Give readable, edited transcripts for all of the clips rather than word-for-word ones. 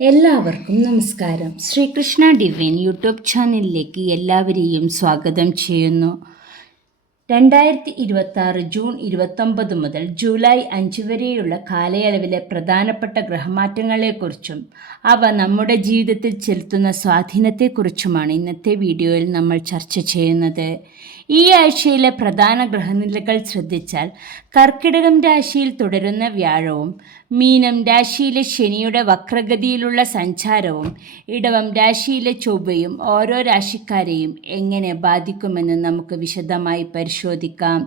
എല്ലാവർക്കും നമസ്കാരം. Sreekrishna divine YouTube ചാനലിലേക്ക് എല്ലാവരെയും സ്വാഗതം ചെയ്യുന്നു. 2026 ജൂൺ 29 മുതൽ ജൂലൈ 5 വരെയുള്ള കാലയളവിലെ പ്രധാനപ്പെട്ട ഗ്രഹമാറ്റങ്ങളെക്കുറിച്ചും അവ നമ്മുടെ ജീവിതത്തിൽ ചെലുത്തുന്ന സ്വാധീനത്തെക്കുറിച്ചുമാണ് ഇന്നത്തെ വീഡിയോയിൽ നമ്മൾ ചർച്ച ചെയ്യുന്നത്. ഈ ആഴ്ചയിലെ പ്രധാന ഗ്രഹനിലകൾ ശ്രദ്ധിച്ചാൽ കർക്കിടകം രാശിയിൽ തുടരുന്ന വ്യാഴവും, മീനം രാശിയിലെ ശനിയുടെ വക്രഗതിയിലുള്ള സഞ്ചാരവും, ഇടവം രാശിയിലെ ചൊവ്വയും ഓരോ രാശിക്കാരെയും എങ്ങനെ ബാധിക്കുമെന്ന് നമുക്ക് വിശദമായി പരിശോധിക്കാം.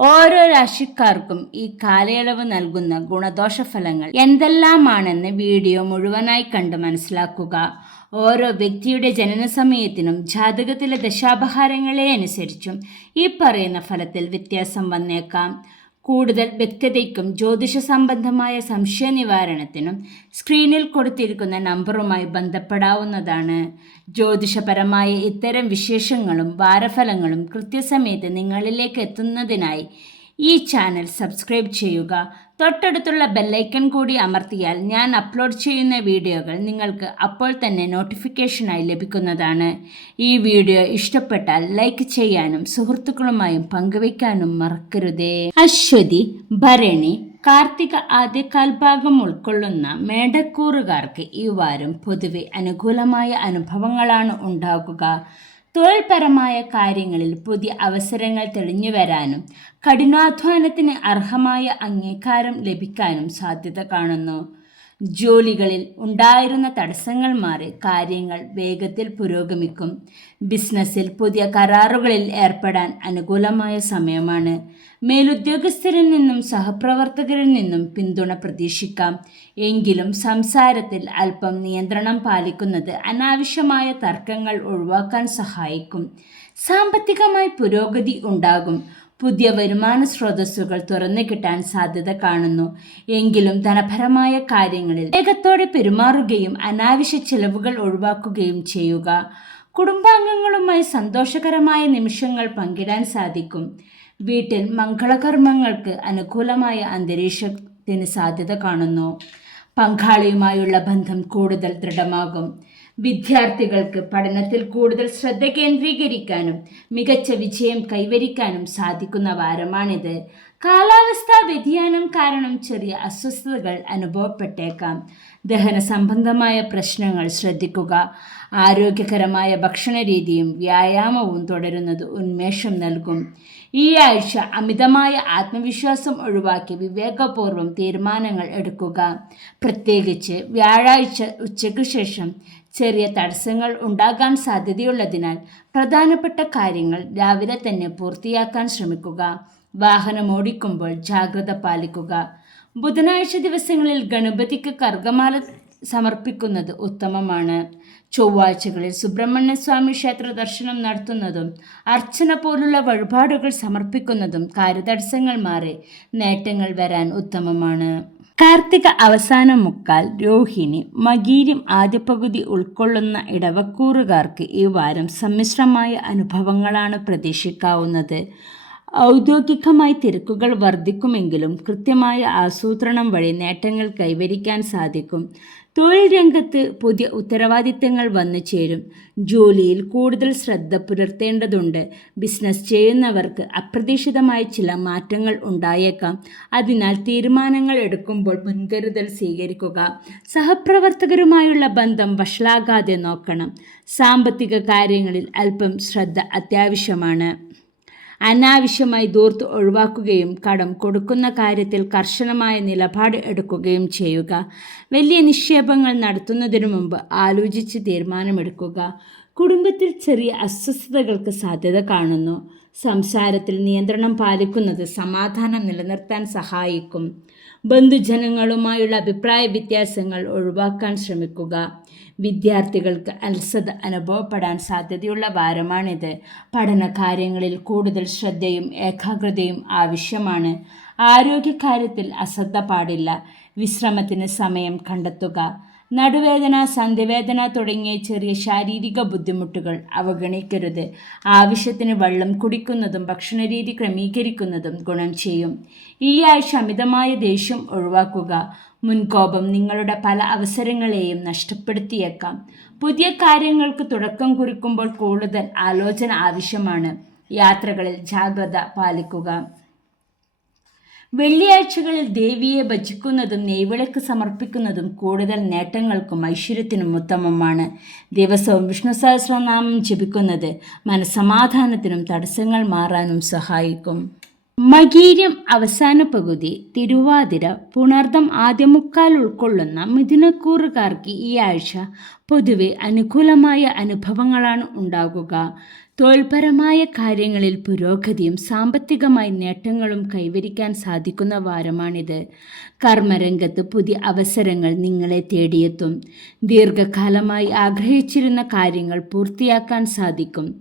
ഓരോ രാശിക്കാർക്കും ഈ കാലയളവ് നൽകുന്ന ഗുണദോഷഫലങ്ങൾ എന്തെല്ലാമാണെന്ന് വീഡിയോ മുഴുവനായി കണ്ട് മനസ്സിലാക്കുക. ഓരോ വ്യക്തിയുടെ ജനനസമയത്തിനും ജാതകത്തിലെ ദശാപഹാരങ്ങളെ അനുസരിച്ചും ഈ പറയുന്ന ഫലത്തിൽ വ്യത്യാസം വന്നേക്കാം. കൂടുതൽ വ്യക്തതയ്ക്കും ജ്യോതിഷ സംബന്ധമായ സംശയ നിവാരണത്തിനും സ്ക്രീനിൽ കൊടുത്തിരിക്കുന്ന നമ്പറുമായി ബന്ധപ്പെടാവുന്നതാണ്. ജ്യോതിഷപരമായ ഇത്തരം വിശേഷങ്ങളും വാരഫലങ്ങളും കൃത്യസമയത്ത് നിങ്ങളിലേക്ക് എത്തുന്നതിനായി ഈ ചാനൽ സബ്സ്ക്രൈബ് ചെയ്യുക. തൊട്ടടുത്തുള്ള ബെല്ലൈക്കൺ കൂടി അമർത്തിയാൽ ഞാൻ അപ്ലോഡ് ചെയ്യുന്ന വീഡിയോകൾ നിങ്ങൾക്ക് അപ്പോൾ തന്നെ നോട്ടിഫിക്കേഷനായി ലഭിക്കുന്നതാണ്. ഈ വീഡിയോ ഇഷ്ടപ്പെട്ടാൽ ലൈക്ക് ചെയ്യാനും സുഹൃത്തുക്കളുമായും പങ്കുവയ്ക്കാനും മറക്കരുതേ. അശ്വതി, ഭരണി, കാർത്തിക ആദ്യ കാൽഭാഗം ഉൾക്കൊള്ളുന്ന മേടക്കൂറുകാർക്ക് ഈ വാരം പൊതുവെ അനുകൂലമായ അനുഭവങ്ങളാണ് ഉണ്ടാകുക. തൊഴിൽപരമായ കാര്യങ്ങളിൽ പുതിയ അവസരങ്ങൾ തെളിഞ്ഞു വരാനും കഠിനാധ്വാനത്തിന് അർഹമായ അംഗീകാരം ലഭിക്കാനും സാധ്യത കാണുന്നു. ജോലികളിൽ ഉണ്ടായിരുന്ന തടസ്സങ്ങൾ മാറി കാര്യങ്ങൾ വേഗത്തിൽ പുരോഗമിക്കും. ബിസിനസ്സിൽ പുതിയ കരാറുകളിൽ ഏർപ്പെടാൻ അനുകൂലമായ സമയമാണ്. മേലുദ്യോഗസ്ഥരിൽ നിന്നും സഹപ്രവർത്തകരിൽ നിന്നും പിന്തുണ പ്രതീക്ഷിക്കാം. എങ്കിലും സംസാരത്തിൽ അല്പം നിയന്ത്രണം പാലിക്കുന്നത് അനാവശ്യമായ തർക്കങ്ങൾ ഒഴിവാക്കാൻ സഹായിക്കും. സാമ്പത്തികമായി പുരോഗതി ഉണ്ടാകും. പുതിയ വരുമാന സ്രോതസ്സുകൾ തുറന്നു കിട്ടാൻ സാധ്യത കാണുന്നു. എങ്കിലും ധനപരമായ കാര്യങ്ങളിൽ വേഗത്തോടെ പെരുമാറുകയും അനാവശ്യ ചെലവുകൾ ഒഴിവാക്കുകയും ചെയ്യുക. കുടുംബാംഗങ്ങളുമായി സന്തോഷകരമായ നിമിഷങ്ങൾ പങ്കിടാൻ സാധിക്കും. വീട്ടിൽ മംഗളകർമ്മങ്ങൾക്ക് അനുകൂലമായ അന്തരീക്ഷത്തിന് സാധ്യത കാണുന്നു. പങ്കാളിയുമായുള്ള ബന്ധം കൂടുതൽ ദൃഢമാകും. വിദ്യാർത്ഥികൾക്ക് പഠനത്തിൽ കൂടുതൽ ശ്രദ്ധ കേന്ദ്രീകരിക്കാനും മികച്ച വിജയം കൈവരിക്കാനും സാധിക്കുന്ന വാരമാണിത്. കാലാവസ്ഥാ വ്യതിയാനം കാരണം ചെറിയ അസ്വസ്ഥതകൾ അനുഭവപ്പെട്ടേക്കാം. ദഹന സംബന്ധമായ പ്രശ്നങ്ങൾ ശ്രദ്ധിക്കുക. ആരോഗ്യകരമായ ഭക്ഷണരീതിയും വ്യായാമവും തുടരുന്നത് ഉന്മേഷം നൽകും. ഈ ആഴ്ച അമിതമായ ആത്മവിശ്വാസം ഒഴിവാക്കി വിവേകപൂർവ്വം തീരുമാനങ്ങൾ എടുക്കുക. പ്രത്യേകിച്ച് വ്യാഴാഴ്ച ഉച്ചയ്ക്ക് ശേഷം ചെറിയ തടസ്സങ്ങൾ ഉണ്ടാകാൻ സാധ്യതയുള്ളതിനാൽ പ്രധാനപ്പെട്ട കാര്യങ്ങൾ രാവിലെ തന്നെ പൂർത്തിയാക്കാൻ ശ്രമിക്കുക. വാഹനം ഓടിക്കുമ്പോൾ ജാഗ്രത പാലിക്കുക. ബുധനാഴ്ച ദിവസങ്ങളിൽ ഗണപതിക്ക് കർഗമാല സമർപ്പിക്കുന്നത് ഉത്തമമാണ്. ചൊവ്വാഴ്ചകളിൽ സുബ്രഹ്മണ്യ സ്വാമി ക്ഷേത്ര ദർശനം നടത്തുന്നതും അർച്ചന പോലുള്ള വഴിപാടുകൾ സമർപ്പിക്കുന്നതും കാര്യതടസ്സങ്ങൾ മാറി നേട്ടങ്ങൾ വരാൻ ഉത്തമമാണ്. കാർത്തിക അവസാന മുക്കാൽ, രോഹിണി, മകീരം ആദ്യ പകുതി ഉൾക്കൊള്ളുന്ന ഇടവക്കൂറുകാർക്ക് ഈ വാരം സമ്മിശ്രമായ അനുഭവങ്ങളാണ് പ്രതീക്ഷിക്കാവുന്നത്. ഔദ്യോഗികമായി തിരക്കുകൾ വർദ്ധിക്കുമെങ്കിലും കൃത്യമായ ആസൂത്രണം വഴി നേട്ടങ്ങൾ കൈവരിക്കാൻ സാധിക്കും. തൊഴിൽ രംഗത്ത് പുതിയ ഉത്തരവാദിത്തങ്ങൾ വന്നു ചേരും. ജോലിയിൽ കൂടുതൽ ശ്രദ്ധ പുലർത്തേണ്ടതുണ്ട്. ബിസിനസ് ചെയ്യുന്നവർക്ക് അപ്രതീക്ഷിതമായ ചില മാറ്റങ്ങൾ ഉണ്ടായേക്കാം. അതിനാൽ തീരുമാനങ്ങൾ എടുക്കുമ്പോൾ മുൻകരുതൽ സ്വീകരിക്കുക. സഹപ്രവർത്തകരുമായുള്ള ബന്ധം വഷളാകാതെ നോക്കണം. സാമ്പത്തിക കാര്യങ്ങളിൽ അല്പം ശ്രദ്ധ അത്യാവശ്യമാണ്. അനാവശ്യമായി ധൂർത്ത് ഒഴിവാക്കുകയും കടം കൊടുക്കുന്ന കാര്യത്തിൽ കർശനമായ നിലപാട് എടുക്കുകയും ചെയ്യുക. വലിയ നിക്ഷേപങ്ങൾ നടത്തുന്നതിനു മുമ്പ് ആലോചിച്ച് തീരുമാനമെടുക്കുക. കുടുംബത്തിൽ ചെറിയ അസ്വസ്ഥതകൾക്ക് സാധ്യത കാണുന്നു. സംസാരത്തിൽ നിയന്ത്രണം പാലിക്കുന്നത് സമാധാനം നിലനിർത്താൻ സഹായിക്കും. ബന്ധുജനങ്ങളുമായുള്ള അഭിപ്രായ വ്യത്യാസങ്ങൾ ഒഴിവാക്കാൻ ശ്രമിക്കുക. വിദ്യാർത്ഥികൾക്ക് അലസത അനുഭവപ്പെടാൻ സാധ്യതയുള്ള വാരമാണിത്. പഠന കാര്യങ്ങളിൽ കൂടുതൽ ശ്രദ്ധയും ഏകാഗ്രതയും ആവശ്യമാണ്. ആരോഗ്യകാര്യത്തിൽ അശ്രദ്ധ പാടില്ല. വിശ്രമത്തിന് സമയം കണ്ടെത്തുക. നടുവേദന, സന്ധിവേദന തുടങ്ങിയ ചെറിയ ശാരീരിക ബുദ്ധിമുട്ടുകൾ അവഗണിക്കരുത്. ആവശ്യത്തിന് വെള്ളം കുടിക്കുന്നതും ഭക്ഷണരീതി ക്രമീകരിക്കുന്നതും ഗുണം ചെയ്യും. ഈ ആഴ്ച അമിതമായ ദേഷ്യം ഒഴിവാക്കുക. മുൻകോപം നിങ്ങളുടെ പല അവസരങ്ങളെയും നഷ്ടപ്പെടുത്തിയേക്കാം. പുതിയ കാര്യങ്ങൾക്ക് തുടക്കം കുറിക്കുമ്പോൾ കൂടുതൽ ആലോചന ആവശ്യമാണ്. യാത്രകളിൽ ജാഗ്രത പാലിക്കുക. വെള്ളിയാഴ്ചകളിൽ ദേവിയെ ഭജിക്കുന്നതും നെയ്വിളക്ക് സമർപ്പിക്കുന്നതും കൂടുതൽ നേട്ടങ്ങൾക്കും ഐശ്വര്യത്തിനും ഉത്തമമാണ്. ദിവസവും വിഷ്ണു സഹസ്രനാമം ജപിക്കുന്നത് മനസ്സമാധാനത്തിനും തടസ്സങ്ങൾ മാറാനും സഹായിക്കും. മകീരം അവസാന പകുതി, തിരുവാതിര, പുണർദം ആദ്യമുക്കാൽ ഉൾക്കൊള്ളുന്ന മിഥുനക്കൂറുകാർക്ക് ഈ ആഴ്ച പൊതുവെ അനുകൂലമായ അനുഭവങ്ങളാണ് ഉണ്ടാകുക. തൊഴിൽപരമായ കാര്യങ്ങളിൽ പുരോഗതിയും സാമ്പത്തികമായി നേട്ടങ്ങളും കൈവരിക്കാൻ സാധിക്കുന്ന വാരമാണിത്. കർമ്മരംഗത്ത് പുതിയ അവസരങ്ങൾ നിങ്ങളെ തേടിയെത്തും. ദീർഘകാലമായി ആഗ്രഹിച്ചിരുന്ന കാര്യങ്ങൾ പൂർത്തിയാക്കാൻ സാധിക്കും.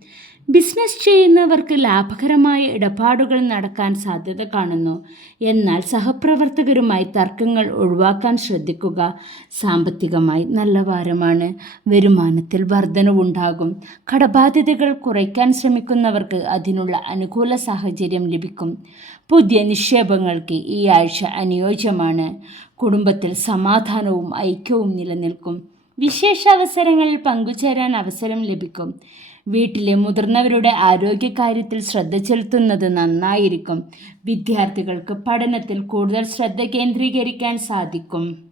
ബിസിനസ് ചെയ്യുന്നവർക്ക് ലാഭകരമായ ഇടപാടുകൾ നടക്കാൻ സാധ്യത കാണുന്നു. എന്നാൽ സഹപ്രവർത്തകരുമായി തർക്കങ്ങൾ ഒഴിവാക്കാൻ ശ്രദ്ധിക്കുക. സാമ്പത്തികമായി നല്ല വാരമാണ്. വരുമാനത്തിൽ വർധനവുണ്ടാകും. കടബാധ്യതകൾ കുറയ്ക്കാൻ ശ്രമിക്കുന്നവർക്ക് അതിനുള്ള അനുകൂല സാഹചര്യം ലഭിക്കും. പുതിയ നിക്ഷേപങ്ങൾക്ക് ഈ ആഴ്ച അനുയോജ്യമാണ്. കുടുംബത്തിൽ സമാധാനവും ഐക്യവും നിലനിൽക്കും. വിശേഷ അവസരങ്ങളിൽ പങ്കുചേരാൻ അവസരം ലഭിക്കും. വീട്ടിലെ മുതിർന്നവരുടെ ആരോഗ്യകാര്യത്തിൽ ശ്രദ്ധ ചെലുത്തുന്നത് നന്നായിരിക്കും. വിദ്യാർത്ഥികൾക്ക് പഠനത്തിൽ കൂടുതൽ ശ്രദ്ധ കേന്ദ്രീകരിക്കാൻ സാധിക്കും.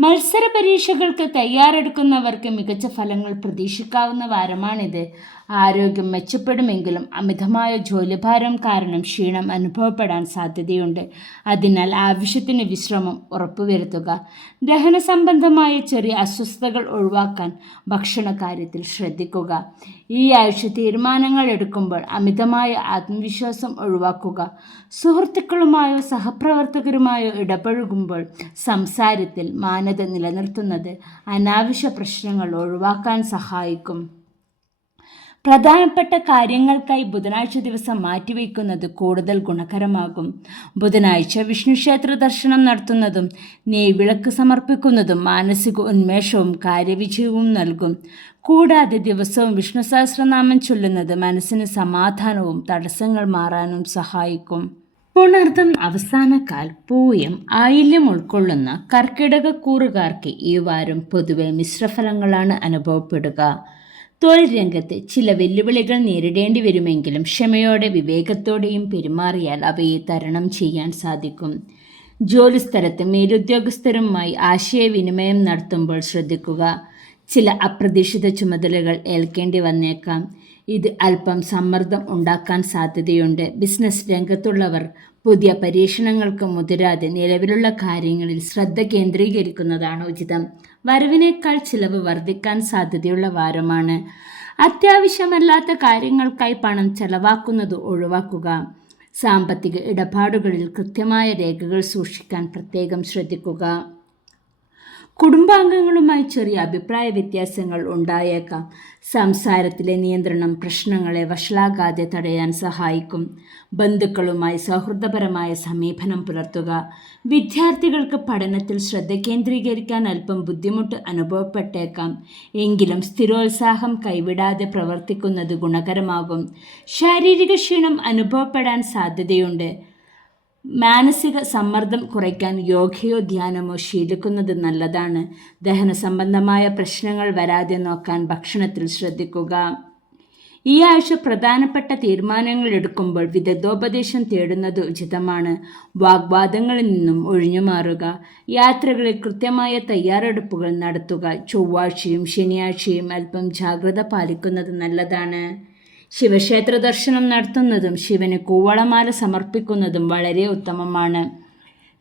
മത്സര പരീക്ഷകൾക്ക് തയ്യാറെടുക്കുന്നവർക്ക് മികച്ച ഫലങ്ങൾ പ്രതീക്ഷിക്കാവുന്ന വാരമാണിത്. ആരോഗ്യം മെച്ചപ്പെടുമെങ്കിലും അമിതമായ ജോലിഭാരം കാരണം ക്ഷീണം അനുഭവപ്പെടാൻ സാധ്യതയുണ്ട്. അതിനാൽ ആവശ്യത്തിന് വിശ്രമം ഉറപ്പുവരുത്തുക. ദഹന സംബന്ധമായ ചെറിയ അസ്വസ്ഥതകൾ ഒഴിവാക്കാൻ ഭക്ഷണ കാര്യത്തിൽ ശ്രദ്ധിക്കുക. ഈ ആഴ്ച തീരുമാനങ്ങൾ എടുക്കുമ്പോൾ അമിതമായ ആത്മവിശ്വാസം ഒഴിവാക്കുക. സുഹൃത്തുക്കളുമായോ സഹപ്രവർത്തകരുമായോ ഇടപഴകുമ്പോൾ സംസാരത്തിൽ മാന്യത നിലനിർത്തുന്നത് അനാവശ്യ പ്രശ്നങ്ങൾ ഒഴിവാക്കാൻ സഹായിക്കും. പ്രധാനപ്പെട്ട കാര്യങ്ങൾക്കായി ബുധനാഴ്ച ദിവസം മാറ്റിവെക്കുന്നത് കൂടുതൽ ഗുണകരമാകും. ബുധനാഴ്ച വിഷ്ണു ക്ഷേത്ര ദർശനം നടത്തുന്നതും നെയ്വിളക്ക് സമർപ്പിക്കുന്നതും മാനസിക ഉന്മേഷവും കാര്യവിജയവും നൽകും. കൂടാതെ ദിവസവും വിഷ്ണു സഹസ്രനാമം ചൊല്ലുന്നത് മനസ്സിന് സമാധാനവും തടസ്സങ്ങൾ മാറാനും സഹായിക്കും. പുണർദം അവസാനക്കാൽ, പൂയം, ആയില്യം ഉൾക്കൊള്ളുന്ന കർക്കിടകക്കൂറുകാർക്ക് ഈ വാരം പൊതുവെ മിശ്രഫലങ്ങളാണ് അനുഭവപ്പെടുക. തൊഴിൽ രംഗത്ത് ചില വെല്ലുവിളികൾ നേരിടേണ്ടി വരുമെങ്കിലും ക്ഷമയോടെ വിവേകത്തോടെയും പെരുമാറിയാൽ അവയെ തരണം ചെയ്യാൻ സാധിക്കും. ജോലിസ്ഥലത്ത് മേലുദ്യോഗസ്ഥരുമായി ആശയവിനിമയം നടത്തുമ്പോൾ ശ്രദ്ധിക്കുക. ചില അപ്രതീക്ഷിത ചുമതലകൾ ഏൽക്കേണ്ടി വന്നേക്കാം. ഇത് അല്പം സമ്മർദ്ദം ഉണ്ടാക്കാൻ സാധ്യതയുണ്ട്. ബിസിനസ് രംഗത്തുള്ളവർ പുതിയ പരീക്ഷണങ്ങൾക്ക് മുതിരാതെ നിലവിലുള്ള കാര്യങ്ങളിൽ ശ്രദ്ധ കേന്ദ്രീകരിക്കുന്നതാണ് ഉചിതം. വരവിനേക്കാൾ ചിലവ് വർദ്ധിക്കാൻ സാധ്യതയുള്ള വാരമാണ്. അത്യാവശ്യമല്ലാത്ത കാര്യങ്ങൾക്കായി പണം ചെലവാക്കുന്നത് ഒഴിവാക്കുക. സാമ്പത്തിക ഇടപാടുകളിൽ കൃത്യമായ രേഖകൾ സൂക്ഷിക്കാൻ പ്രത്യേകം ശ്രദ്ധിക്കുക. കുടുംബാംഗങ്ങളുമായി ചെറിയ അഭിപ്രായ വ്യത്യാസങ്ങൾ ഉണ്ടായേക്കാം. സംസാരത്തിലെ നിയന്ത്രണം പ്രശ്നങ്ങളെ വഷളാകാതെ തടയാൻ സഹായിക്കും. ബന്ധുക്കളുമായി സൗഹൃദപരമായ സമീപനം പുലർത്തുക. വിദ്യാർത്ഥികൾക്ക് പഠനത്തിൽ ശ്രദ്ധ കേന്ദ്രീകരിക്കാൻ അല്പം ബുദ്ധിമുട്ട് അനുഭവപ്പെട്ടേക്കാം. എങ്കിലും സ്ഥിരോത്സാഹം കൈവിടാതെ പ്രവർത്തിക്കുന്നത് ഗുണകരമാകും. ശാരീരിക ക്ഷീണം അനുഭവപ്പെടാൻ സാധ്യതയുണ്ട്. മാനസിക സമ്മർദ്ദം കുറയ്ക്കാൻ യോഗയോ ധ്യാനമോ ശീലിക്കുന്നത് നല്ലതാണ്. ദഹന സംബന്ധമായ പ്രശ്നങ്ങൾ വരാതെ നോക്കാൻ ഭക്ഷണത്തിൽ ശ്രദ്ധിക്കുക. ഈ ആഴ്ച പ്രധാനപ്പെട്ട തീരുമാനങ്ങൾ എടുക്കുമ്പോൾ വിദഗ്ധോപദേശം തേടുന്നത് ഉചിതമാണ്. വാഗ്വാദങ്ങളിൽ നിന്നും ഒഴിഞ്ഞുമാറുക. യാത്രകളിൽ കൃത്യമായ തയ്യാറെടുപ്പുകൾ നടത്തുക. ചൊവ്വാഴ്ചയും ശനിയാഴ്ചയും അല്പം ജാഗ്രത പാലിക്കുന്നത് നല്ലതാണ്. ശിവക്ഷേത്ര ദർശനം നടത്തുന്നതും ശിവന് കൂവളമാല സമർപ്പിക്കുന്നതും വളരെ ഉത്തമമാണ്.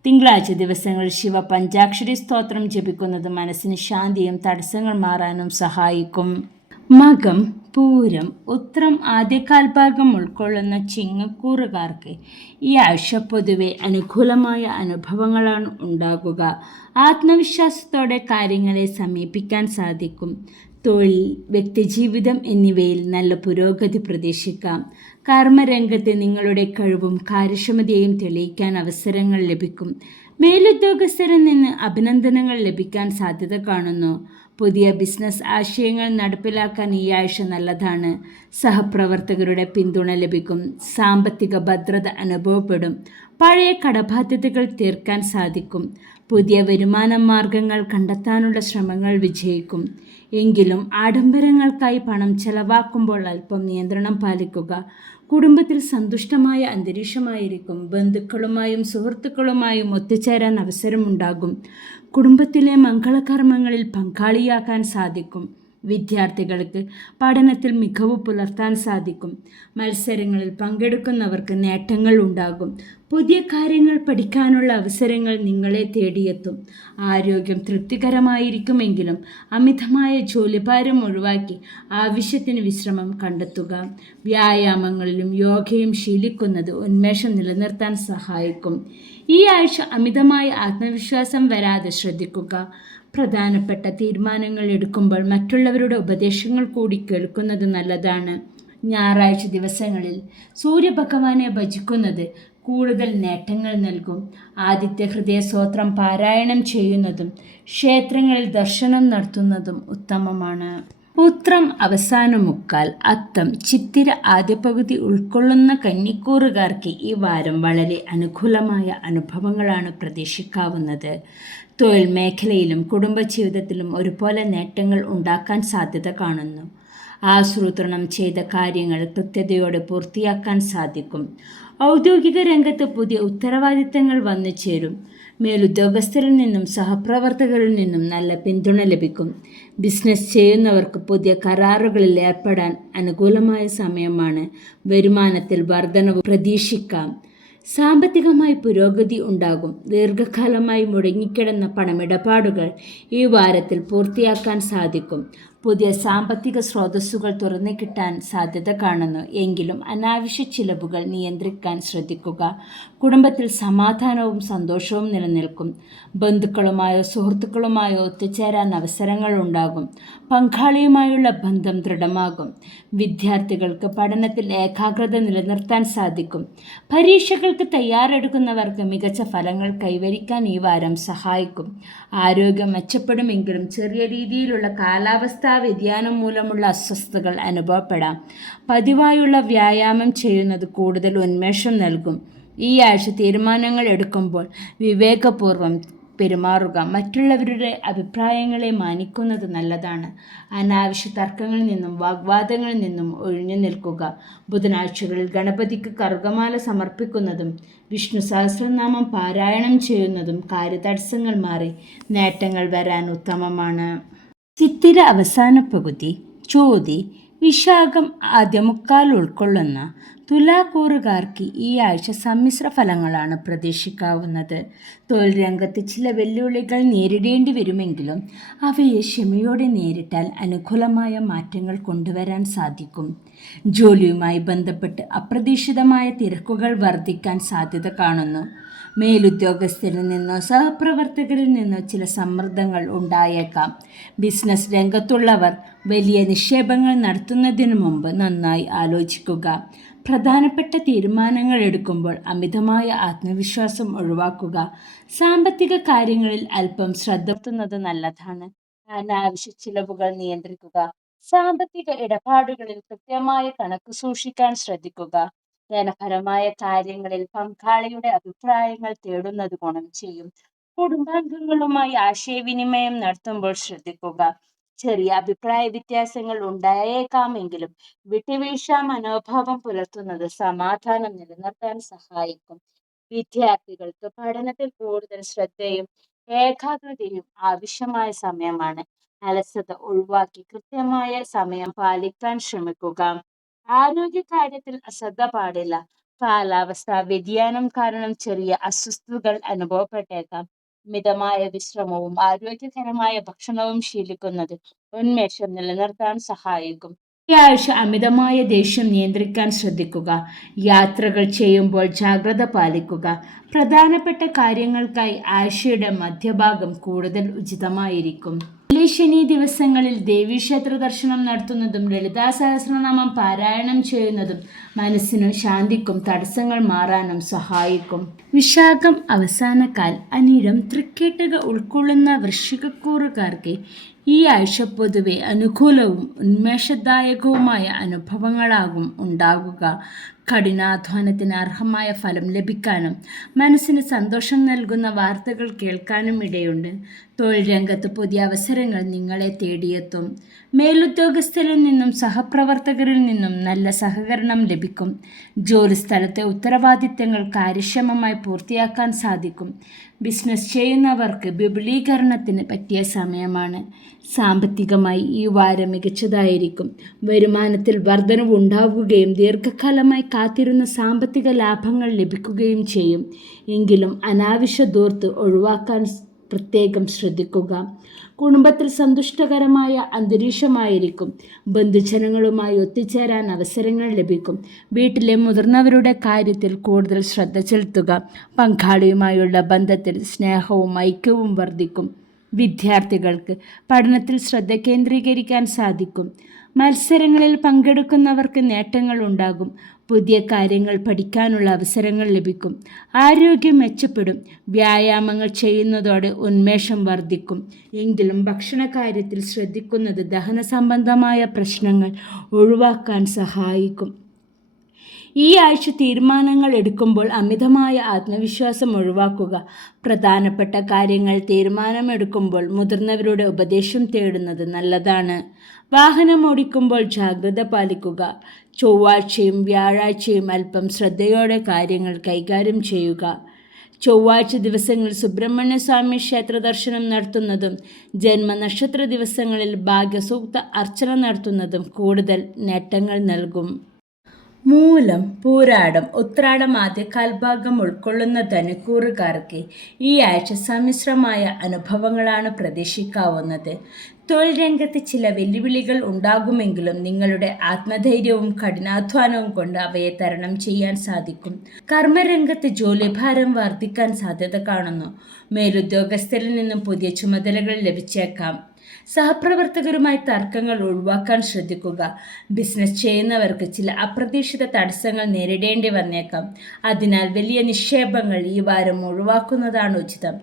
തിങ്കളാഴ്ച ദിവസങ്ങളിൽ ശിവ പഞ്ചാക്ഷരി സ്തോത്രം ജപിക്കുന്നത് മനസ്സിന് ശാന്തിയും തടസ്സങ്ങൾ മാറാനും സഹായിക്കും. മകം, പൂരം, ഉത്രം ആദ്യകാൽഭാഗം ഉൾക്കൊള്ളുന്ന ചിങ്ങക്കൂറുകാർക്ക് ഈ ആഴ്ച പൊതുവെ അനുകൂലമായ അനുഭവങ്ങളാണ് ഉണ്ടാകുക. ആത്മവിശ്വാസത്തോടെ കാര്യങ്ങളെ സമീപിക്കാൻ സാധിക്കും. തൊഴിൽ, വ്യക്തിജീവിതം എന്നിവയിൽ നല്ല പുരോഗതി പ്രതീക്ഷിക്കാം. കർമ്മരംഗത്ത് നിങ്ങളുടെ കഴിവും കാര്യക്ഷമതയും തെളിയിക്കാൻ അവസരങ്ങൾ ലഭിക്കും. മേലുദ്യോഗസ്ഥരിൽ നിന്ന് അഭിനന്ദനങ്ങൾ ലഭിക്കാൻ സാധ്യത കാണുന്നു. പുതിയ ബിസിനസ് ആശയങ്ങൾ നടപ്പിലാക്കാൻ ഈ ആഴ്ച നല്ലതാണ്. സഹപ്രവർത്തകരുടെ പിന്തുണ ലഭിക്കും. സാമ്പത്തിക ഭദ്രത അനുഭവപ്പെടും. പഴയ കടബാധ്യതകൾ തീർക്കാൻ സാധിക്കും. പുതിയ വരുമാന മാർഗങ്ങൾ കണ്ടെത്താനുള്ള ശ്രമങ്ങൾ വിജയിക്കും. എങ്കിലും ആഡംബരങ്ങൾക്കായി പണം ചെലവാക്കുമ്പോൾ അല്പം നിയന്ത്രണം പാലിക്കുക. കുടുംബത്തിൽ സന്തുഷ്ടമായ അന്തരീക്ഷമായിരിക്കും. ബന്ധുക്കളുമായും സുഹൃത്തുക്കളുമായും ഒത്തുചേരാൻ അവസരമുണ്ടാകും. കുടുംബത്തിലെ മംഗളകർമ്മങ്ങളിൽ പങ്കാളിയാകാൻ സാധിക്കും. വിദ്യാർത്ഥികൾക്ക് പഠനത്തിൽ മികവ് പുലർത്താൻ സാധിക്കും. മത്സരങ്ങളിൽ പങ്കെടുക്കുന്നവർക്ക് നേട്ടങ്ങൾ ഉണ്ടാകും. പുതിയ കാര്യങ്ങൾ പഠിക്കാനുള്ള അവസരങ്ങൾ നിങ്ങളെ തേടിയെത്തും. ആരോഗ്യം തൃപ്തികരമായിരിക്കുമെങ്കിലും അമിതമായ ജോലിഭാരം ഒഴിവാക്കി ആവശ്യത്തിന് വിശ്രമം കണ്ടെത്തുക. വ്യായാമങ്ങളിലും യോഗയും ശീലിക്കുന്നത് ഉന്മേഷം നിലനിർത്താൻ സഹായിക്കും. ഈ ആഴ്ച അമിതമായ ആത്മവിശ്വാസം വരാതെ ശ്രദ്ധിക്കുക. പ്രധാനപ്പെട്ട തീരുമാനങ്ങൾ എടുക്കുമ്പോൾ മറ്റുള്ളവരുടെ ഉപദേശങ്ങൾ കൂടി കേൾക്കുന്നത് നല്ലതാണ്. ഞായറാഴ്ച ദിവസങ്ങളിൽ സൂര്യഭഗവാനെ ഭജിക്കുന്നത് കൂടുതൽ നേട്ടങ്ങൾ നൽകും. ആദിത്യ ഹൃദയ സ്തോത്രം പാരായണം ചെയ്യുന്നതും ക്ഷേത്രങ്ങളിൽ ദർശനം നടത്തുന്നതും ഉത്തമമാണ്. ഉത്രം അവസാന മുക്കാൽ, അത്തം, ചിത്തിര ആദ്യ പകുതി ഉൾക്കൊള്ളുന്ന കന്നിക്കൂറുകാർക്ക് ഈ വാരം വളരെ അനുകൂലമായ അനുഭവങ്ങളാണ് പ്രതീക്ഷിക്കാവുന്നത്. തൊഴിൽ മേഖലയിലും കുടുംബജീവിതത്തിലും ഒരുപോലെ നേട്ടങ്ങൾ ഉണ്ടാക്കാൻ സാധ്യത കാണുന്നു. ആസൂത്രണം ചെയ്ത കാര്യങ്ങൾ കൃത്യതയോടെ പൂർത്തിയാക്കാൻ സാധിക്കും. ഔദ്യോഗിക രംഗത്ത് പുതിയ ഉത്തരവാദിത്തങ്ങൾ വന്നു ചേരും. മേലുദ്യോഗസ്ഥരിൽ നിന്നും സഹപ്രവർത്തകരിൽ നിന്നും നല്ല പിന്തുണ ലഭിക്കും. ബിസിനസ് ചെയ്യുന്നവർക്ക് പുതിയ കരാറുകളിൽ ഏർപ്പെടാൻ അനുകൂലമായ സമയമാണ്. വരുമാനത്തിൽ വർധനവ് പ്രതീക്ഷിക്കാം. സാമ്പത്തികമായി പുരോഗതി ഉണ്ടാകും. ദീർഘകാലമായി മുടങ്ങിക്കിടന്ന പണമിടപാടുകൾ ഈ വാരത്തിൽ പൂർത്തിയാക്കാൻ സാധിക്കും. പുതിയ സാമ്പത്തിക സ്രോതസ്സുകൾ തുറന്നു കിട്ടാൻ സാധ്യത കാണുന്നു. എങ്കിലും അനാവശ്യ ചിലവുകൾ നിയന്ത്രിക്കാൻ ശ്രദ്ധിക്കുക. കുടുംബത്തിൽ സമാധാനവും സന്തോഷവും നിലനിൽക്കും. ബന്ധുക്കളുമായോ സുഹൃത്തുക്കളുമായോ ഒത്തുചേരാൻ അവസരങ്ങൾ ഉണ്ടാകും. പങ്കാളിയുമായുള്ള ബന്ധം ദൃഢമാകും. വിദ്യാർത്ഥികൾക്ക് പഠനത്തിൽ ഏകാഗ്രത നിലനിർത്താൻ സാധിക്കും. പരീക്ഷകൾക്ക് തയ്യാറെടുക്കുന്നവർക്ക് മികച്ച ഫലങ്ങൾ കൈവരിക്കാൻ ഈ വാരം സഹായിക്കും. ആരോഗ്യം മെച്ചപ്പെടുമെങ്കിലും ചെറിയ രീതിയിലുള്ള കാലാവസ്ഥാ വ്യതിയാനം മൂലമുള്ള അസ്വസ്ഥതകൾ അനുഭവപ്പെടാം. പതിവായുള്ള വ്യായാമം ചെയ്യുന്നത് കൂടുതൽ ഉന്മേഷം നൽകും. ഈ ആഴ്ച തീരുമാനങ്ങൾ എടുക്കുമ്പോൾ വിവേകപൂർവ്വം പെരുമാറുക. മറ്റുള്ളവരുടെ അഭിപ്രായങ്ങളെ മാനിക്കുന്നത് നല്ലതാണ്. അനാവശ്യ തർക്കങ്ങളിൽ നിന്നും വാഗ്വാദങ്ങളിൽ നിന്നും ഒഴിഞ്ഞു നിൽക്കുക. ബുധനാഴ്ചകളിൽ ഗണപതിക്ക് കറുകമാല സമർപ്പിക്കുന്നതും വിഷ്ണു സഹസ്രനാമം പാരായണം ചെയ്യുന്നതും കാര്യതടസ്സങ്ങൾ മാറി നേട്ടങ്ങൾ വരാൻ ഉത്തമമാണ്. ചിത്തിര അവസാന പകുതി, ചോതി, വിശാഖം ആദ്യമുക്കാൽ ഉൾക്കൊള്ളുന്ന തുലാക്കൂറുകാർക്ക് ഈ ആഴ്ച സമ്മിശ്ര ഫലങ്ങളാണ് പ്രതീക്ഷിക്കാവുന്നത്. തൊഴിൽ രംഗത്ത് ചില വെല്ലുവിളികൾ നേരിടേണ്ടി വരുമെങ്കിലും അവയെ ക്ഷമയോടെ നേരിട്ടാൽ അനുകൂലമായ മാറ്റങ്ങൾ കൊണ്ടുവരാൻ സാധിക്കും. ജോലിയുമായി ബന്ധപ്പെട്ട് അപ്രതീക്ഷിതമായ തിരക്കുകൾ വർദ്ധിക്കാൻ സാധ്യത കാണുന്നു. മേലുദ്യോഗസ്ഥരിൽ നിന്നോ സഹപ്രവർത്തകരിൽ നിന്നോ ചില സമ്മർദ്ദങ്ങൾ ഉണ്ടായേക്കാം. ബിസിനസ് രംഗത്തുള്ളവർ വലിയ നിക്ഷേപങ്ങൾ നടത്തുന്നതിനു മുമ്പ് നന്നായി ആലോചിക്കുക. പ്രധാനപ്പെട്ട തീരുമാനങ്ങൾ എടുക്കുമ്പോൾ അമിതമായ ആത്മവിശ്വാസം ഒഴിവാക്കുക. സാമ്പത്തിക കാര്യങ്ങളിൽ അല്പം ശ്രദ്ധ പുലർത്തുന്നത് നല്ലതാണ്. അനാവശ്യ ചിലവുകൾ നിയന്ത്രിക്കുക. സാമ്പത്തിക ഇടപാടുകളിൽ കൃത്യമായ കണക്ക് സൂക്ഷിക്കാൻ ശ്രദ്ധിക്കുക. ധനപരമായ കാര്യങ്ങളിൽ പങ്കാളിയുടെ അഭിപ്രായങ്ങൾ തേടുന്നത് ഗുണം ചെയ്യും. കുടുംബാംഗങ്ങളുമായി ആശയവിനിമയം നടത്തുമ്പോൾ ശ്രദ്ധിക്കുക. ചെറിയ അഭിപ്രായ വ്യത്യാസങ്ങൾ ഉണ്ടായേക്കാമെങ്കിലും വിട്ടുവീഴ്ച മനോഭാവം പുലർത്തുന്നത് സമാധാനം നിലനിർത്താൻ സഹായിക്കും. വിദ്യാർത്ഥികൾക്ക് പഠനത്തിൽ കൂടുതൽ ശ്രദ്ധയും ഏകാഗ്രതയും ആവശ്യമായ സമയമാണ്. അലസത ഒഴിവാക്കി കൃത്യമായ സമയം പാലിക്കാൻ ശ്രമിക്കുക. ആരോഗ്യകാര്യത്തിൽ അശ്രദ്ധ പാടില്ല. കാലാവസ്ഥാ വ്യതിയാനം കാരണം ചെറിയ അസ്വസ്ഥതകൾ അനുഭവപ്പെട്ടേക്കാം. മിതമായ വിശ്രമവും ആരോഗ്യകരമായ ഭക്ഷണവും ശീലിക്കുന്നത് ഉന്മേഷം നിലനിർത്താൻ സഹായിക്കും. ഈ ആഴ്ച അമിതമായ ദേഷ്യം നിയന്ത്രിക്കാൻ ശ്രദ്ധിക്കുക. യാത്രകൾ ചെയ്യുമ്പോൾ ജാഗ്രത പാലിക്കുക. പ്രധാനപ്പെട്ട കാര്യങ്ങൾക്കായി ആഴ്ചയുടെ മധ്യഭാഗം കൂടുതൽ ഉചിതമായിരിക്കും. ശനി ദിവസങ്ങളിൽ ദേവീക്ഷേത്ര ദർശനം നടത്തുന്നതും ലളിതാ സഹസ്രനാമം പാരായണം ചെയ്യുന്നതും മനസ്സിനും ശാന്തിക്കും തടസ്സങ്ങൾ മാറാനും സഹായിക്കും. വിശാഖം അവസാനക്കാൽ അനിഴം തൃക്കേട്ടക ഉൾക്കൊള്ളുന്ന വൃശ്ചികക്കൂറുകാർക്ക് ഈ ആഴ്ച പൊതുവെ അനുകൂലവും ഉന്മേഷദായകവുമായ അനുഭവങ്ങളാകും ഉണ്ടാകുക. കഠിനാധ്വാനത്തിന് അർഹമായ ഫലം ലഭിക്കാനും മനസ്സിന് സന്തോഷം നൽകുന്ന വാർത്തകൾ കേൾക്കാനും ഇടയുണ്ട്. തൊഴിൽ രംഗത്ത് പുതിയ അവസരങ്ങൾ നിങ്ങളെ തേടിയെത്തും. മേലുദ്യോഗസ്ഥരിൽ നിന്നും സഹപ്രവർത്തകരിൽ നിന്നും നല്ല സഹകരണം ലഭിക്കും. ജോലിസ്ഥലത്തെ ഉത്തരവാദിത്തങ്ങൾ കാര്യക്ഷമമായി പൂർത്തിയാക്കാൻ സാധിക്കും. ബിസിനസ് ചെയ്യുന്നവർക്ക് വിപുലീകരണത്തിന് പറ്റിയ സമയമാണ്. സാമ്പത്തികമായി ഈ വാരം മികച്ചതായിരിക്കും. വരുമാനത്തിൽ വർധനവ് ഉണ്ടാവുകയും ദീർഘകാലമായി കാത്തിരുന്ന സാമ്പത്തിക ലാഭങ്ങൾ ലഭിക്കുകയും ചെയ്യും. എങ്കിലും അനാവശ്യ ധൂർത്ത് ഒഴിവാക്കാൻ പ്രത്യേകം ശ്രദ്ധിക്കുക. കുടുംബത്തിൽ സന്തുഷ്ടകരമായ അന്തരീക്ഷമായിരിക്കും. ബന്ധുജനങ്ങളുമായി ഒത്തുചേരാൻ അവസരങ്ങൾ ലഭിക്കും. വീട്ടിലെ മുതിർന്നവരുടെ കാര്യത്തിൽ കൂടുതൽ ശ്രദ്ധ ചെലുത്തുക. പങ്കാളിയുമായുള്ള ബന്ധത്തിൽ സ്നേഹവും ഐക്യവും വർദ്ധിക്കും. വിദ്യാർത്ഥികൾക്ക് പഠനത്തിൽ ശ്രദ്ധ കേന്ദ്രീകരിക്കാൻ സാധിക്കും. മത്സരങ്ങളിൽ പങ്കെടുക്കുന്നവർക്ക് നേട്ടങ്ങൾ ഉണ്ടാകും. പുതിയ കാര്യങ്ങൾ പഠിക്കാനുള്ള അവസരങ്ങൾ ലഭിക്കും. ആരോഗ്യം മെച്ചപ്പെടും. വ്യായാമങ്ങൾ ചെയ്യുന്നതോടെ ഉന്മേഷം വർദ്ധിക്കും. എങ്കിലും ഭക്ഷണകാര്യത്തിൽ ശ്രദ്ധിക്കുന്നത് ദഹന സംബന്ധമായ പ്രശ്നങ്ങൾ ഒഴിവാക്കാൻ സഹായിക്കും. ഈ ആഴ്ച തീരുമാനങ്ങൾ എടുക്കുമ്പോൾ അമിതമായ ആത്മവിശ്വാസം ഒഴിവാക്കുക. പ്രധാനപ്പെട്ട കാര്യങ്ങൾ തീരുമാനമെടുക്കുമ്പോൾ മുതിർന്നവരുടെ ഉപദേശം തേടുന്നത് നല്ലതാണ്. വാഹനം ഓടിക്കുമ്പോൾ ജാഗ്രത പാലിക്കുക. ചൊവ്വാഴ്ചയും വ്യാഴാഴ്ചയും അല്പം ശ്രദ്ധയോടെ കാര്യങ്ങൾ കൈകാര്യം ചെയ്യുക. ചൊവ്വാഴ്ച ദിവസങ്ങളിൽ സുബ്രഹ്മണ്യ സ്വാമി ക്ഷേത്ര ദർശനം നടത്തുന്നതും ജന്മനക്ഷത്ര ദിവസങ്ങളിൽ ഭാഗ്യസൂക്ത അർച്ചന നടത്തുന്നതും കൂടുതൽ നേട്ടങ്ങൾ നൽകും. മൂലം, പൂരാടം, ഉത്രാടം ആദ്യ കാൽഭാഗം ഉൾക്കൊള്ളുന്ന ധനുക്കൂറുകാർക്ക് ഈ ആഴ്ച സമ്മിശ്രമായ അനുഭവങ്ങളാണ് പ്രതീക്ഷിക്കാവുന്നത്. തൊഴിൽ രംഗത്ത് ചില വെല്ലുവിളികൾ ഉണ്ടാകുമെങ്കിലും നിങ്ങളുടെ ആത്മധൈര്യവും കഠിനാധ്വാനവും കൊണ്ട് അവയെ തരണം ചെയ്യാൻ സാധിക്കും. കർമ്മരംഗത്ത് ജോലിഭാരം വർദ്ധിക്കാൻ സാധ്യത കാണുന്നു. മേലുദ്യോഗസ്ഥരിൽ നിന്നും പുതിയ ചുമതലകൾ ലഭിച്ചേക്കാം. സഹപ്രവർത്തകരുമായി തർക്കങ്ങൾ ഒഴിവാക്കാൻ ശ്രദ്ധിക്കുക. ബിസിനസ് ചെയ്യുന്നവർക്ക് ചില അപ്രതീക്ഷിത തടസ്സങ്ങൾ നേരിടേണ്ടി വന്നേക്കാം. അതിനാൽ വലിയ നിക്ഷേപങ്ങൾ ഈ വാരം ഒഴിവാക്കുന്നതാണ് ഉചിതം.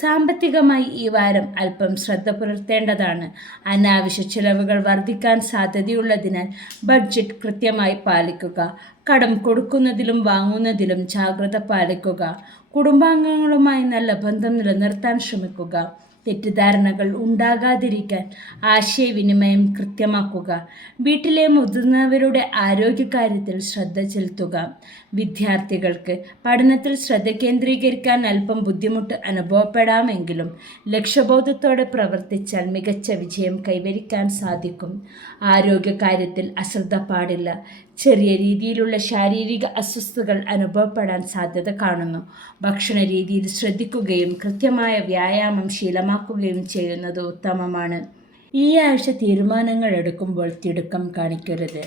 സാമ്പത്തികമായി ഈ വാരം അല്പം ശ്രദ്ധ പുലർത്തേണ്ടതാണ്. അനാവശ്യ ചിലവുകൾ വർദ്ധിക്കാൻ സാധ്യതയുള്ളതിനാൽ ബഡ്ജറ്റ് കൃത്യമായി പാലിക്കുക. കടം കൊടുക്കുന്നതിലും വാങ്ങുന്നതിലും ജാഗ്രത പാലിക്കുക. കുടുംബാംഗങ്ങളുമായി നല്ല ബന്ധം നിലനിർത്താൻ ശ്രമിക്കുക. തെറ്റിദ്ധാരണകൾ ഉണ്ടാകാതിരിക്കാൻ ആശയവിനിമയം കൃത്യമാക്കുക. വീട്ടിലെ മുതിർന്നവരുടെ ആരോഗ്യകാര്യത്തിൽ ശ്രദ്ധ ചെലുത്തുക. വിദ്യാർത്ഥികൾക്ക് പഠനത്തിൽ ശ്രദ്ധ കേന്ദ്രീകരിക്കാൻ അല്പം ബുദ്ധിമുട്ട് അനുഭവപ്പെടാമെങ്കിലും ലക്ഷ്യബോധത്തോടെ പ്രവർത്തിച്ചാൽ മികച്ച വിജയം കൈവരിക്കാൻ സാധിക്കും. ആരോഗ്യകാര്യത്തിൽ അശ്രദ്ധ പാടില്ല. ചെറിയ രീതിയിലുള്ള ശാരീരിക അസ്വസ്ഥതകൾ അനുഭവപ്പെടാൻ സാധ്യത കാണുന്നു. ഭക്ഷണ രീതിയിൽ ശ്രദ്ധിക്കുകയും കൃത്യമായ വ്യായാമം ശീലമാക്കുകയും ചെയ്യുന്നത് ഉത്തമമാണ്. ഈ ആഴ്ച തീരുമാനങ്ങൾ എടുക്കുമ്പോൾ തിടുക്കം കാണിക്കരുത്.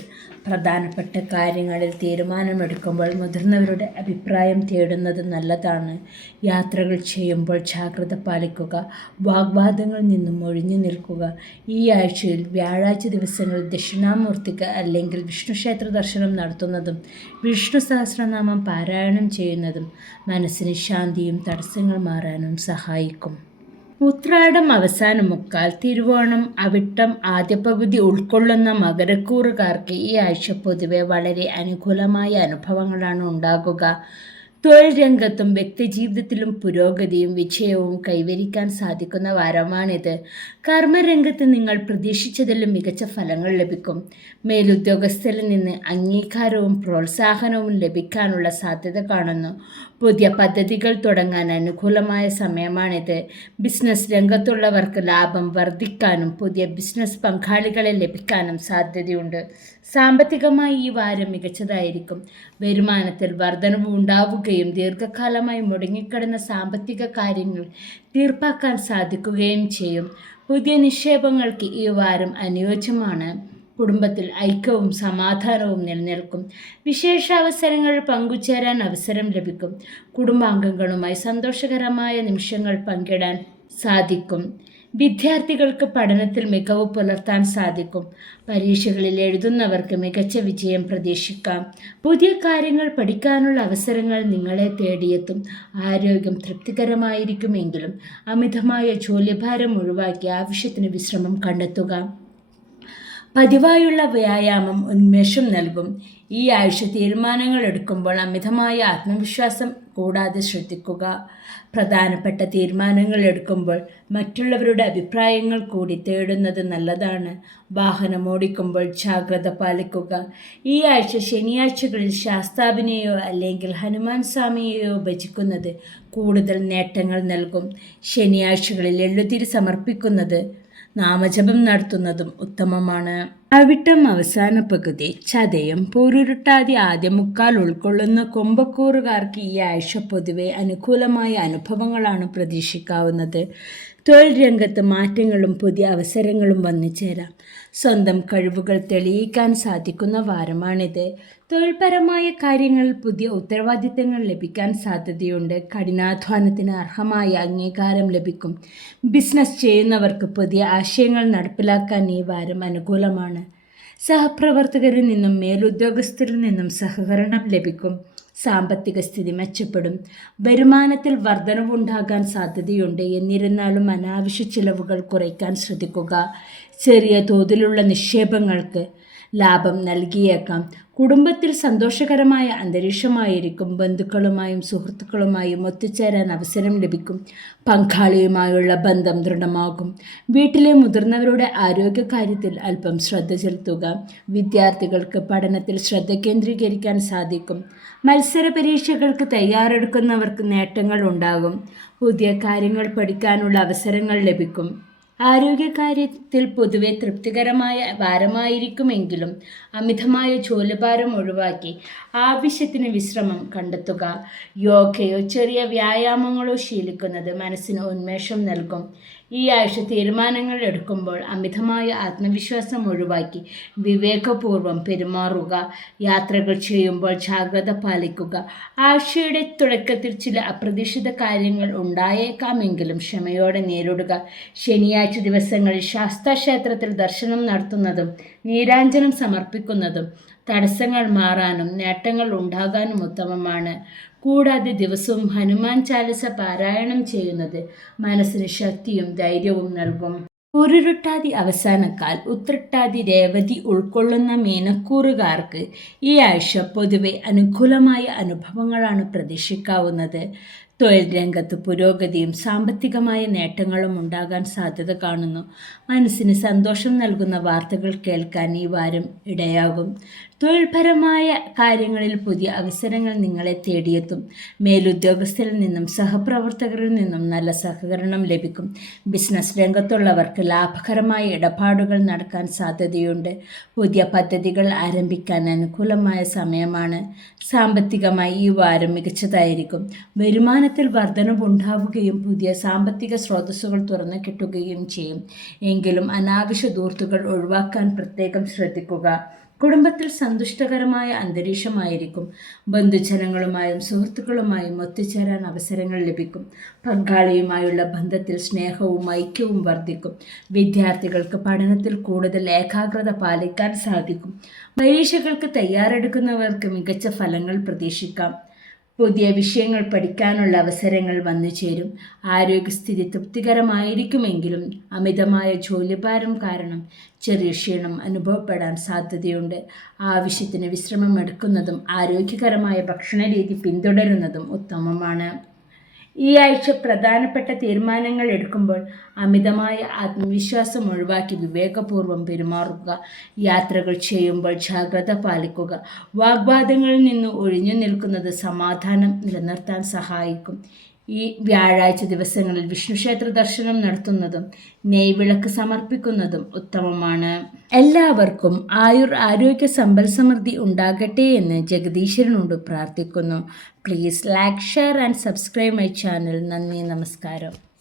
പ്രധാനപ്പെട്ട കാര്യങ്ങളിൽ തീരുമാനമെടുക്കുമ്പോൾ മുതിർന്നവരുടെ അഭിപ്രായം തേടുന്നത് നല്ലതാണ്. യാത്രകൾ ചെയ്യുമ്പോൾ ജാഗ്രത പാലിക്കുക. വാഗ്വാദങ്ങളിൽ നിന്നും ഒഴിഞ്ഞു നിൽക്കുക. ഈ ആഴ്ചയിൽ വ്യാഴാഴ്ച ദിവസങ്ങളിൽ ദക്ഷിണാമൂർത്തിക്ക് അല്ലെങ്കിൽ വിഷ്ണു ക്ഷേത്ര ദർശനം നടത്തുന്നതും വിഷ്ണു സഹസ്രനാമം പാരായണം ചെയ്യുന്നതും മനസ്സിന് ശാന്തിയും തടസ്സങ്ങൾ മാറാനും സഹായിക്കും. ഉത്രാടം അവസാന മുക്കാൽ, തിരുവോണം, അവിട്ടം ആദ്യ പകുതി ഉൾക്കൊള്ളുന്ന മകരക്കൂറുകാർക്ക് ഈ ആഴ്ച പൊതുവെ വളരെ അനുകൂലമായ അനുഭവങ്ങളാണ് ഉണ്ടാകുക. തൊഴിൽ രംഗത്തും വ്യക്തിജീവിതത്തിലും പുരോഗതിയും വിജയവും കൈവരിക്കാൻ സാധിക്കുന്ന വാരമാണിത്. കർമ്മരംഗത്ത് നിങ്ങൾ പ്രതീക്ഷിച്ചതിലും മികച്ച ഫലങ്ങൾ ലഭിക്കും. മേലുദ്യോഗസ്ഥരിൽ നിന്ന് അംഗീകാരവും പ്രോത്സാഹനവും ലഭിക്കാനുള്ള സാധ്യത കാണുന്നു. പുതിയ പദ്ധതികൾ തുടങ്ങാൻ അനുകൂലമായ സമയമാണിത്. ബിസിനസ് രംഗത്തുള്ളവർക്ക് ലാഭം വർദ്ധിക്കാനും പുതിയ ബിസിനസ് പങ്കാളികളെ ലഭിക്കാനും സാധ്യതയുണ്ട്. സാമ്പത്തികമായി ഈ വാരം മികച്ചതായിരിക്കും. വരുമാനത്തിൽ വർധനവ് ഉണ്ടാവുകയും ദീർഘകാലമായി മുടങ്ങിക്കിടന്ന സാമ്പത്തിക കാര്യങ്ങൾ തീർപ്പാക്കാൻ സാധിക്കുകയും ചെയ്യും. പുതിയ നിക്ഷേപങ്ങൾക്ക് ഈ വാരം അനുയോജ്യമാണ്. കുടുംബത്തിൽ ഐക്യവും സമാധാനവും നിലനിൽക്കും. വിശേഷാവസരങ്ങൾ പങ്കുചേരാൻ അവസരം ലഭിക്കും. കുടുംബാംഗങ്ങളുമായി സന്തോഷകരമായ നിമിഷങ്ങൾ പങ്കിടാൻ സാധിക്കും. വിദ്യാർത്ഥികൾക്ക് പഠനത്തിൽ മികവ് പുലർത്താൻ സാധിക്കും. പരീക്ഷകളിൽ എഴുതുന്നവർക്ക് മികച്ച വിജയം പ്രതീക്ഷിക്കാം. പുതിയ കാര്യങ്ങൾ പഠിക്കാനുള്ള അവസരങ്ങൾ നിങ്ങളെ തേടിയെത്തും. ആരോഗ്യം തൃപ്തികരമായിരിക്കുമെങ്കിലും അമിതമായ ജോലിഭാരം ഒഴിവാക്കി ആവശ്യത്തിന് വിശ്രമം കണ്ടെത്തുക. പതിവായുള്ള വ്യായാമം ഉന്മേഷം നൽകും. ഈ ആഴ്ച തീരുമാനങ്ങൾ എടുക്കുമ്പോൾ അമിതമായ ആത്മവിശ്വാസം കൂടാതെ ശ്രദ്ധിക്കുക. പ്രധാനപ്പെട്ട തീരുമാനങ്ങൾ എടുക്കുമ്പോൾ മറ്റുള്ളവരുടെ അഭിപ്രായങ്ങൾ കൂടി തേടുന്നത് നല്ലതാണ്. വാഹനം ഓടിക്കുമ്പോൾ ജാഗ്രത പാലിക്കുക. ഈ ആഴ്ച ശനിയാഴ്ചകളിൽ ശാസ്താവിനെയോ അല്ലെങ്കിൽ ഹനുമാൻ സ്വാമിയെയോ ഭജിക്കുന്നത് കൂടുതൽ നേട്ടങ്ങൾ നൽകും. ശനിയാഴ്ചകളിൽ എള്ളുതിരി സമർപ്പിക്കുന്നത് നാമജപം നടത്തുന്നതും ഉത്തമമാണ്. അവിട്ടം അവസാന പകുതി, ചതയം പോരുരുട്ടാതി ആദ്യ മുക്കാൽ ഉൾക്കൊള്ളുന്ന കുംഭക്കൂറുകാർക്ക് ഈ ആഴ്ച പൊതുവെ അനുകൂലമായ അനുഭവങ്ങളാണ് പ്രതീക്ഷിക്കാവുന്നത്. തൊഴിൽ രംഗത്ത് മാറ്റങ്ങളും പുതിയ അവസരങ്ങളും വന്നുചേരാം. സ്വന്തം കഴിവുകൾ തെളിയിക്കാൻ സാധിക്കുന്ന വാരമാണിത്. തൊഴിൽപരമായ കാര്യങ്ങളിൽ പുതിയ ഉത്തരവാദിത്തങ്ങൾ ലഭിക്കാൻ സാധ്യതയുണ്ട്. കഠിനാധ്വാനത്തിന് അർഹമായ അംഗീകാരം ലഭിക്കും. ബിസിനസ് ചെയ്യുന്നവർക്ക് പുതിയ ആശയങ്ങൾ നടപ്പിലാക്കാൻ ഈ വാരം അനുകൂലമാണ്. സഹപ്രവർത്തകരിൽ നിന്നും മേലുദ്യോഗസ്ഥരിൽ നിന്നും സഹകരണം ലഭിക്കും. സാമ്പത്തിക സ്ഥിതി മെച്ചപ്പെടും. വരുമാനത്തിൽ വർധനവുണ്ടാകാൻ സാധ്യതയുണ്ട്. എന്നിരുന്നാലും അനാവശ്യ ചിലവുകൾ കുറയ്ക്കാൻ ശ്രദ്ധിക്കുക. ചെറിയ തോതിലുള്ള നിക്ഷേപങ്ങൾക്ക് ലാഭം നൽകിയേക്കാം. കുടുംബത്തിൽ സന്തോഷകരമായ അന്തരീക്ഷമായിരിക്കും. ബന്ധുക്കളുമായും സുഹൃത്തുക്കളുമായും ഒത്തുചേരാൻ അവസരം ലഭിക്കും. പങ്കാളിയുമായുള്ള ബന്ധം ദൃഢമാകും. വീട്ടിലെ മുതിർന്നവരുടെ ആരോഗ്യകാര്യത്തിൽ അല്പം ശ്രദ്ധ ചെലുത്തുക. വിദ്യാർത്ഥികൾക്ക് പഠനത്തിൽ ശ്രദ്ധ കേന്ദ്രീകരിക്കാൻ സാധിക്കും. മത്സര പരീക്ഷകൾക്ക് തയ്യാറെടുക്കുന്നവർക്ക് നേട്ടങ്ങൾ ഉണ്ടാകും. പുതിയ കാര്യങ്ങൾ പഠിക്കാനുള്ള അവസരങ്ങൾ ലഭിക്കും. ആരോഗ്യകാര്യത്തിൽ പൊതുവെ തൃപ്തികരമായ വാരമായിരിക്കുമെങ്കിലും അമിതമായ ജോലിഭാരം ഒഴിവാക്കി ആവശ്യത്തിന് വിശ്രമം കണ്ടെത്തുക. യോഗയോ ചെറിയ വ്യായാമങ്ങളോ ശീലിക്കുന്നത് മനസ്സിന് ഉന്മേഷം നൽകും. ഈ ആഴ്ച തീരുമാനങ്ങൾ എടുക്കുമ്പോൾ അമിതമായ ആത്മവിശ്വാസം ഒഴിവാക്കി വിവേകപൂർവ്വം പെരുമാറുക. യാത്രകൾ ചെയ്യുമ്പോൾ ജാഗ്രത പാലിക്കുക. ആഴ്ചയുടെ തുടക്കത്തിൽ ചില അപ്രതീക്ഷിത കാര്യങ്ങൾ ഉണ്ടായേക്കാമെങ്കിലും ക്ഷമയോടെ നേരിടുക. ശനിയാഴ്ച ദിവസങ്ങളിൽ ശാസ്താക്ഷേത്രത്തിൽ ദർശനം നടത്തുന്നതും നീരാഞ്ജനം സമർപ്പിക്കുന്നതും തടസ്സങ്ങൾ മാറാനും നേട്ടങ്ങൾ ഉണ്ടാകാനും ഉത്തമമാണ്. കൂടാതെ ദിവസവും ഹനുമാൻ ചാലിസ പാരായണം ചെയ്യുന്നത് മനസ്സിന് ശക്തിയും ധൈര്യവും നൽകും. പൊരുരുട്ടാതി അവസാനക്കാൽ ഉത്രട്ടാതി രേവതി ഉൾക്കൊള്ളുന്ന മീനക്കൂറുകാർക്ക് ഈ ആഴ്ച പൊതുവെ അനുകൂലമായ അനുഭവങ്ങളാണ് പ്രതീക്ഷിക്കാവുന്നത്. തൊഴിൽ രംഗത്ത് പുരോഗതിയും സാമ്പത്തികമായ നേട്ടങ്ങളും ഉണ്ടാകാൻ സാധ്യത കാണുന്നു. മനസ്സിന് സന്തോഷം നൽകുന്ന വാർത്തകൾ കേൾക്കാൻ ഈ വാരം ഇടയാകും. തൊഴിൽപരമായ കാര്യങ്ങളിൽ പുതിയ അവസരങ്ങൾ നിങ്ങളെ തേടിയെത്തും. മേലുദ്യോഗസ്ഥരിൽ നിന്നും സഹപ്രവർത്തകരിൽ നിന്നും നല്ല സഹകരണം ലഭിക്കും. ബിസിനസ് രംഗത്തുള്ളവർക്ക് ലാഭകരമായ ഇടപാടുകൾ നടക്കാൻ സാധ്യതയുണ്ട്. പുതിയ പദ്ധതികൾ ആരംഭിക്കാൻ അനുകൂലമായ സമയമാണ്. സാമ്പത്തികമായി ഈ വാരം മികച്ചതായിരിക്കും. വരുമാനത്തിൽ വർധനവുണ്ടാവുകയും പുതിയ സാമ്പത്തിക സ്രോതസ്സുകൾ തുറന്നു കിട്ടുകയും ചെയ്യും. എങ്കിലും അനാവശ്യ ധൂർത്തുകൾ ഒഴിവാക്കാൻ പ്രത്യേകം ശ്രദ്ധിക്കുക. കുടുംബത്തിൽ സന്തുഷ്ടകരമായ അന്തരീക്ഷമായിരിക്കും. ബന്ധുജനങ്ങളുമായും സുഹൃത്തുക്കളുമായും ഒത്തുചേരാൻ അവസരങ്ങൾ ലഭിക്കും. പങ്കാളിയുമായുള്ള ബന്ധത്തിൽ സ്നേഹവും ഐക്യവും വർദ്ധിക്കും. വിദ്യാർത്ഥികൾക്ക് പഠനത്തിൽ കൂടുതൽ ഏകാഗ്രത പാലിക്കാൻ സാധിക്കും. പരീക്ഷകൾക്ക് തയ്യാറെടുക്കുന്നവർക്ക് മികച്ച ഫലങ്ങൾ പ്രതീക്ഷിക്കാം. പുതിയ വിഷയങ്ങൾ പഠിക്കാനുള്ള അവസരങ്ങൾ വന്നുചേരും. ആരോഗ്യസ്ഥിതി തൃപ്തികരമായിരിക്കുമെങ്കിലും അമിതമായ ജോലിഭാരം കാരണം ചെറിയ ക്ഷീണം അനുഭവപ്പെടാൻ സാധ്യതയുണ്ട്. ആവശ്യത്തിന് വിശ്രമം എടുക്കുന്നതും ആരോഗ്യകരമായ ഭക്ഷണരീതി പിന്തുടരുന്നതും ഉത്തമമാണ്. ഈ ആഴ്ച പ്രധാനപ്പെട്ട തീരുമാനങ്ങൾ എടുക്കുമ്പോൾ അമിതമായ ആത്മവിശ്വാസം ഒഴിവാക്കി വിവേകപൂർവ്വം പെരുമാറുക. യാത്രകൾ ചെയ്യുമ്പോൾ ജാഗ്രത പാലിക്കുക. വാഗ്വാദങ്ങളിൽ നിന്ന് ഒഴിഞ്ഞു നിൽക്കുന്നത് സമാധാനം നിലനിർത്താൻ സഹായിക്കും. ഈ വ്യാഴാഴ്ച ദിവസങ്ങളിൽ വിഷ്ണുക്ഷേത്ര ദർശനം നടത്തുന്നതും നെയ്വിളക്ക് സമർപ്പിക്കുന്നതും ഉത്തമമാണ്. എല്ലാവർക്കും ആരോഗ്യ സമ്പൽ സമൃദ്ധി ഉണ്ടാകട്ടെ എന്ന് ജഗദീശ്വരനോട് പ്രാർത്ഥിക്കുന്നു. Please like, share and subscribe my channel. നന്ദി, നമസ്കാരം.